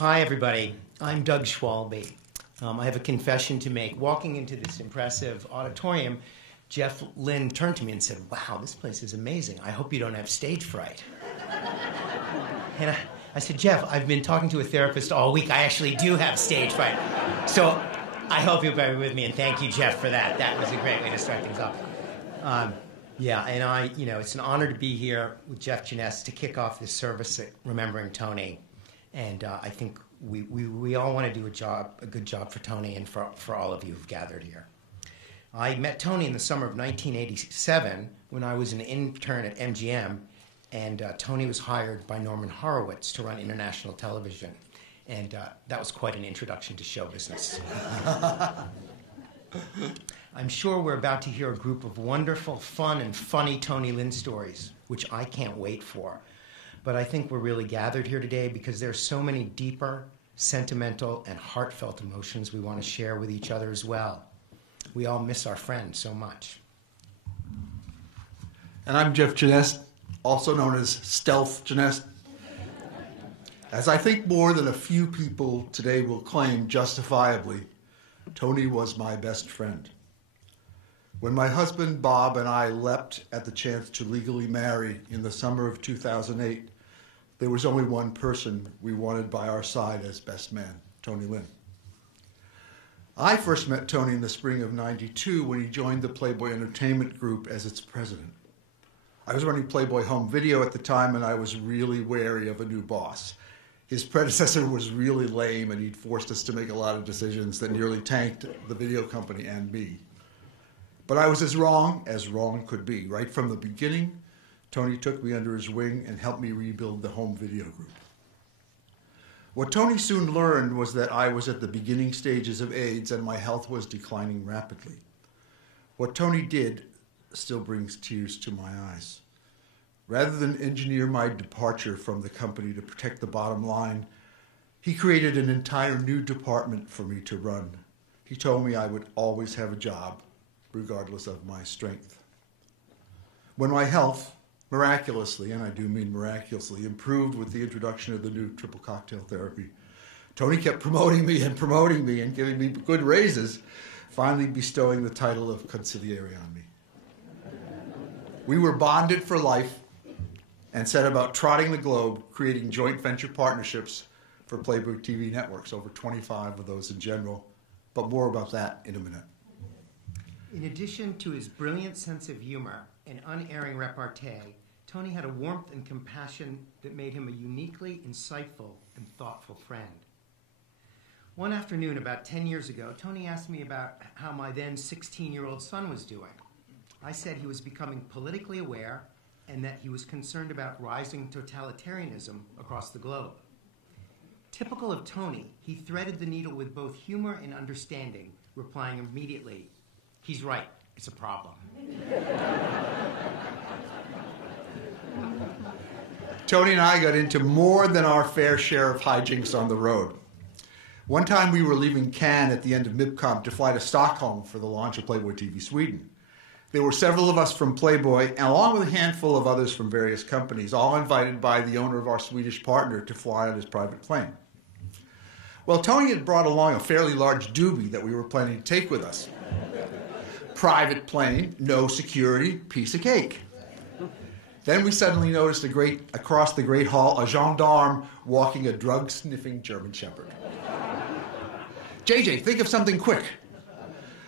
Hi, everybody. I'm Doug Schwalbe. I have a confession to make. Walking into this impressive auditorium, Jeff Lynn turned to me and said, "Wow, this place is amazing. I hope you don't have stage fright." And I said, "Jeff, I've been talking to a therapist all week. I actually do have stage fright." So I hope you'll bear with me, and thank you, Jeff, for that. That was a great way to start things off. Yeah, and it's an honor to be here with Jeff Jenest to kick off this service at remembering Tony. And I think we all want to do a good job for Tony and for all of you who've gathered here. I met Tony in the summer of 1987 when I was an intern at MGM, and Tony was hired by Norman Horowitz to run international television. And that was quite an introduction to show business. I'm sure we're about to hear a group of wonderful, fun, and funny Tony Lynn stories, which I can't wait for. But I think we're really gathered here today because there are so many deeper, sentimental, and heartfelt emotions we want to share with each other as well. We all miss our friend so much. And I'm Jeff Jenest, also known as Stealth Jenest. As I think more than a few people today will claim justifiably, Tony was my best friend. When my husband Bob and I leapt at the chance to legally marry in the summer of 2008, there was only one person we wanted by our side as best man, Tony Lynn. I first met Tony in the spring of '92 when he joined the Playboy Entertainment Group as its president. I was running Playboy Home Video at the time, and I was really wary of a new boss. His predecessor was really lame, and he'd forced us to make a lot of decisions that nearly tanked the video company and me. But I was as wrong could be. Right from the beginning, Tony took me under his wing and helped me rebuild the home video group. What Tony soon learned was that I was at the beginning stages of AIDS and my health was declining rapidly. What Tony did still brings tears to my eyes. Rather than engineer my departure from the company to protect the bottom line, he created an entire new department for me to run. He told me I would always have a job, regardless of my strength. When my health, miraculously, and I do mean miraculously, improved with the introduction of the new triple cocktail therapy, Tony kept promoting me and giving me good raises, finally bestowing the title of consigliere on me. We were bonded for life and set about trotting the globe, creating joint venture partnerships for Playboy TV networks, over 25 of those in general, but more about that in a minute. In addition to his brilliant sense of humor and unerring repartee, Tony had a warmth and compassion that made him a uniquely insightful and thoughtful friend. One afternoon about 10 years ago, Tony asked me about how my then 16-year-old son was doing. I said he was becoming politically aware and that he was concerned about rising totalitarianism across the globe. Typical of Tony, he threaded the needle with both humor and understanding, replying immediately, "He's right, it's a problem." Tony and I got into more than our fair share of hijinks on the road. One time we were leaving Cannes at the end of MIPCOM to fly to Stockholm for the launch of Playboy TV Sweden. There were several of us from Playboy, and along with a handful of others from various companies, all invited by the owner of our Swedish partner to fly on his private plane. Well, Tony had brought along a fairly large doobie that we were planning to take with us. Private plane, no security, piece of cake. Then we suddenly noticed across the Great Hall a gendarme walking a drug-sniffing German Shepherd. JJ, think of something quick.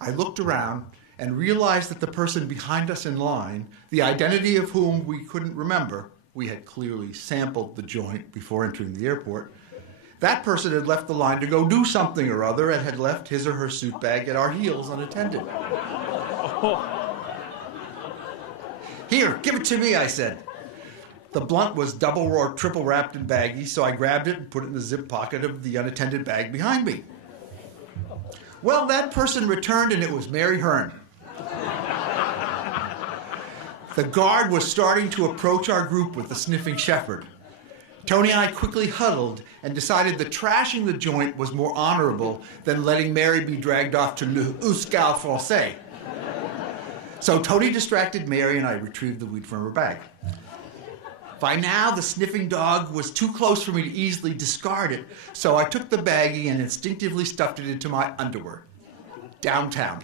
I looked around and realized that the person behind us in line, the identity of whom we couldn't remember, we had clearly sampled the joint before entering the airport, that person had left the line to go do something or other and had left his or her suit bag at our heels unattended. "Here, give it to me," I said. The blunt was double or triple wrapped and baggy, so I grabbed it and put it in the zip pocket of the unattended bag behind me. Well, that person returned, and it was Mary Hearn. The guard was starting to approach our group with the sniffing shepherd. Tony and I quickly huddled and decided that trashing the joint was more honorable than letting Mary be dragged off to Le Houscal Francais. So Tony distracted Mary and I retrieved the weed from her bag. By now, the sniffing dog was too close for me to easily discard it, so I took the baggie and instinctively stuffed it into my underwear. Downtown.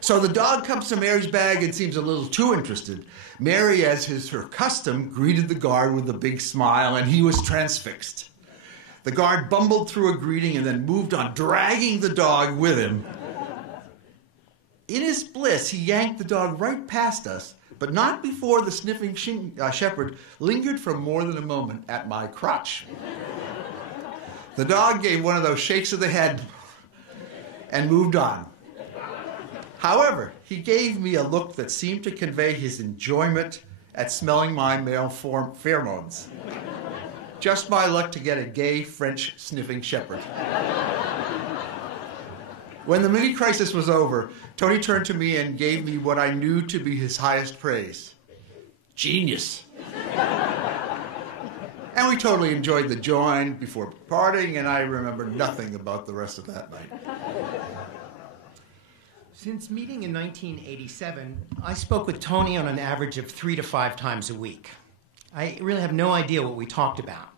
So the dog comes to Mary's bag and seems a little too interested. Mary, as is her custom, greeted the guard with a big smile, and he was transfixed. The guard bumbled through a greeting and then moved on, dragging the dog with him. In his bliss, he yanked the dog right past us, but not before the sniffing shepherd lingered for more than a moment at my crotch. The dog gave one of those shakes of the head and moved on. However, he gave me a look that seemed to convey his enjoyment at smelling my male pheromones. Just my luck to get a gay French sniffing shepherd. When the mini crisis was over, Tony turned to me and gave me what I knew to be his highest praise. Genius. And we totally enjoyed the joint before parting, and I remember nothing about the rest of that night. Since meeting in 1987, I spoke with Tony on an average of 3 to 5 times a week. I really have no idea what we talked about,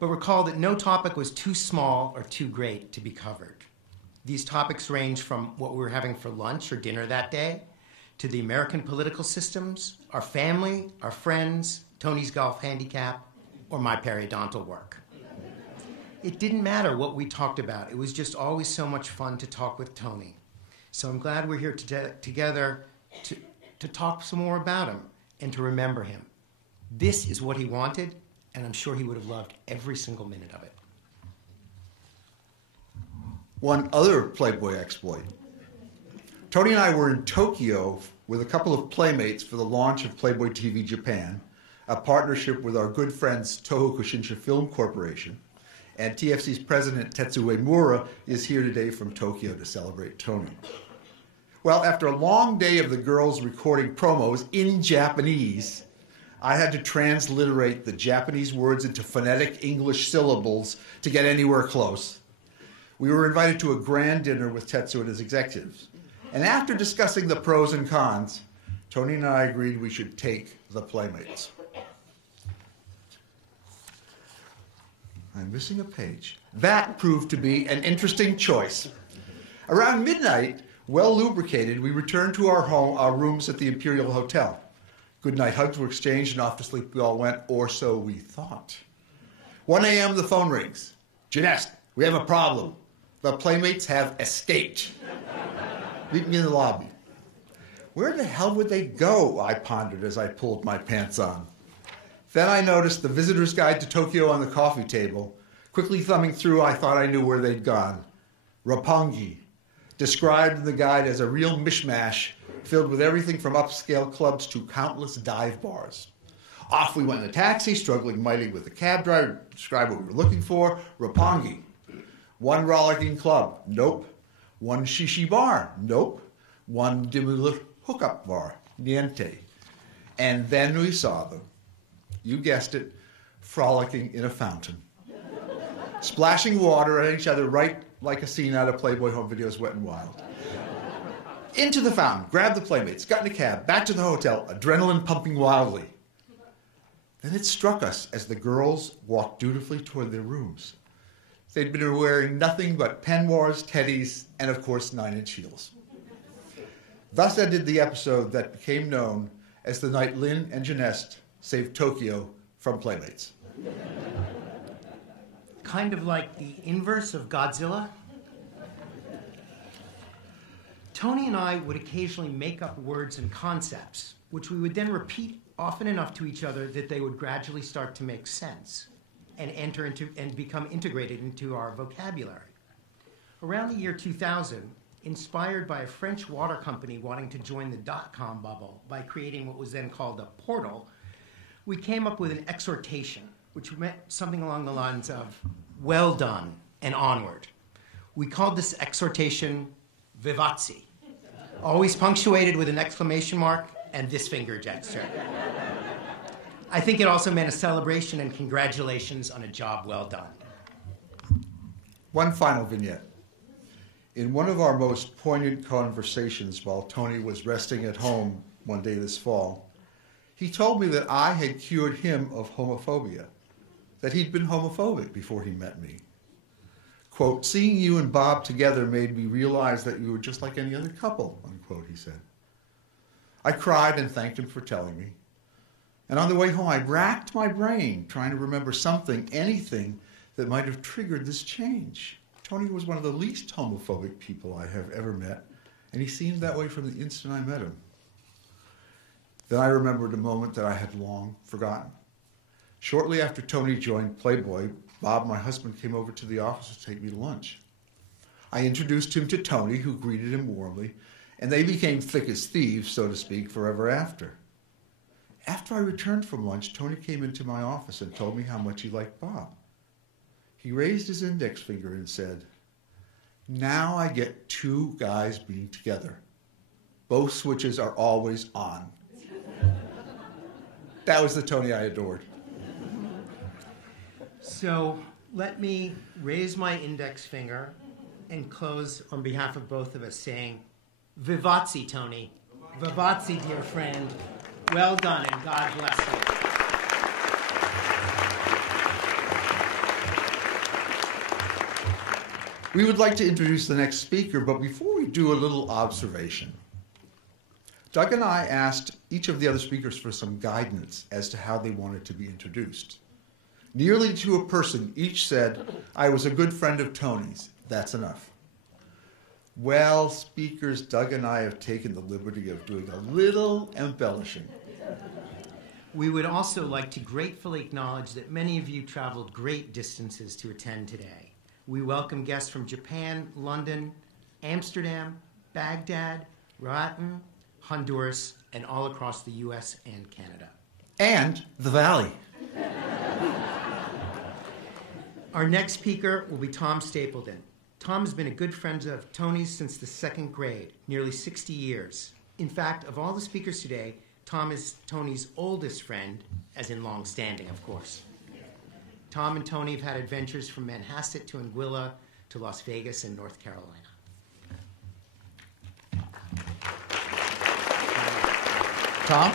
but recall that no topic was too small or too great to be covered. These topics range from what we were having for lunch or dinner that day, to the American political systems, our family, our friends, Tony's golf handicap, or my periodontal work. It didn't matter what we talked about. It was just always so much fun to talk with Tony. So I'm glad we're here together to talk some more about him and to remember him. This is what he wanted, and I'm sure he would have loved every single minute of it. One other Playboy exploit. Tony and I were in Tokyo with a couple of playmates for the launch of Playboy TV Japan, a partnership with our good friends Toho Koshinsha Film Corporation, and TFC's president Tetsuo Uemura is here today from Tokyo to celebrate Tony. Well, after a long day of the girls recording promos in Japanese, I had to transliterate the Japanese words into phonetic English syllables to get anywhere close. We were invited to a grand dinner with Tetsuo and his executives. And after discussing the pros and cons, Tony and I agreed we should take the Playmates. I'm missing a page. That proved to be an interesting choice. Around midnight, well lubricated, we returned to our rooms at the Imperial Hotel. Goodnight hugs were exchanged and off to sleep we all went, or so we thought. 1 a.m. the phone rings. Jenest, we have a problem. The Playmates have escaped. Meet me in the lobby. Where the hell would they go? I pondered as I pulled my pants on. Then I noticed the visitor's guide to Tokyo on the coffee table. Quickly thumbing through, I thought I knew where they'd gone. Roppongi, described in the guide as a real mishmash filled with everything from upscale clubs to countless dive bars. Off we went in a taxi, struggling mightily with the cab driver to describe what we were looking for. Roppongi. One rollicking club. Nope. One shishi bar. Nope. One dimly lit hookup bar. Niente. And then we saw them. You guessed it, frolicking in a fountain. Splashing water at each other right like a scene out of Playboy Home Video's Wet and Wild. Into the fountain, grabbed the Playmates, got in a cab, back to the hotel, adrenaline pumping wildly. Then it struck us as the girls walked dutifully toward their rooms. They'd been wearing nothing but peignoirs, teddies, and of course 9-inch heels. Thus ended the episode that became known as the night Lynn and Jenest saved Tokyo from Playmates. Kind of like the inverse of Godzilla. Tony and I would occasionally make up words and concepts, which we would then repeat often enough to each other that they would gradually start to make sense and enter into and become integrated into our vocabulary. Around the year 2000, inspired by a French water company wanting to join the dot-com bubble by creating what was then called a portal, we came up with an exhortation, which meant something along the lines of, well done and onward. We called this exhortation Vivatsi, always punctuated with an exclamation mark and this finger gesture. I think it also meant a celebration and congratulations on a job well done. One final vignette. In one of our most poignant conversations while Tony was resting at home one day this fall, He told me that I had cured him of homophobia, that he'd been homophobic before he met me. Quote, seeing you and Bob together made me realize that you were just like any other couple, unquote, he said. I cried and thanked him for telling me. And on the way home, I racked my brain trying to remember something, anything that might have triggered this change. Tony was one of the least homophobic people I have ever met, and he seemed that way from the instant I met him. Then I remembered a moment that I had long forgotten. Shortly after Tony joined Playboy, Bob, my husband, came over to the office to take me to lunch. I introduced him to Tony, who greeted him warmly, and they became thick as thieves, so to speak, forever after. After I returned from lunch, Tony came into my office and told me how much he liked Bob. He raised his index finger and said, now I get two guys being together. Both switches are always on. That was the Tony I adored. So let me raise my index finger and close on behalf of both of us saying, Vivatsi, Tony. Vivatsi, dear friend. Well done, and God bless you. We would like to introduce the next speaker, but before we do, a little observation. Doug and I asked each of the other speakers for some guidance as to how they wanted to be introduced. Nearly to a person, each said, I was a good friend of Tony's. That's enough. Well, speakers, Doug and I have taken the liberty of doing a little embellishing. We would also like to gratefully acknowledge that many of you traveled great distances to attend today. We welcome guests from Japan, London, Amsterdam, Baghdad, Roatan, Honduras, and all across the U.S. and Canada. And the Valley. Our next speaker will be Tom Stapleton. Tom has been a good friend of Tony's since the second grade, nearly 60 years. In fact, of all the speakers today, Tom is Tony's oldest friend, as in long-standing, of course. Tom and Tony have had adventures from Manhasset to Anguilla to Las Vegas and North Carolina. Tom?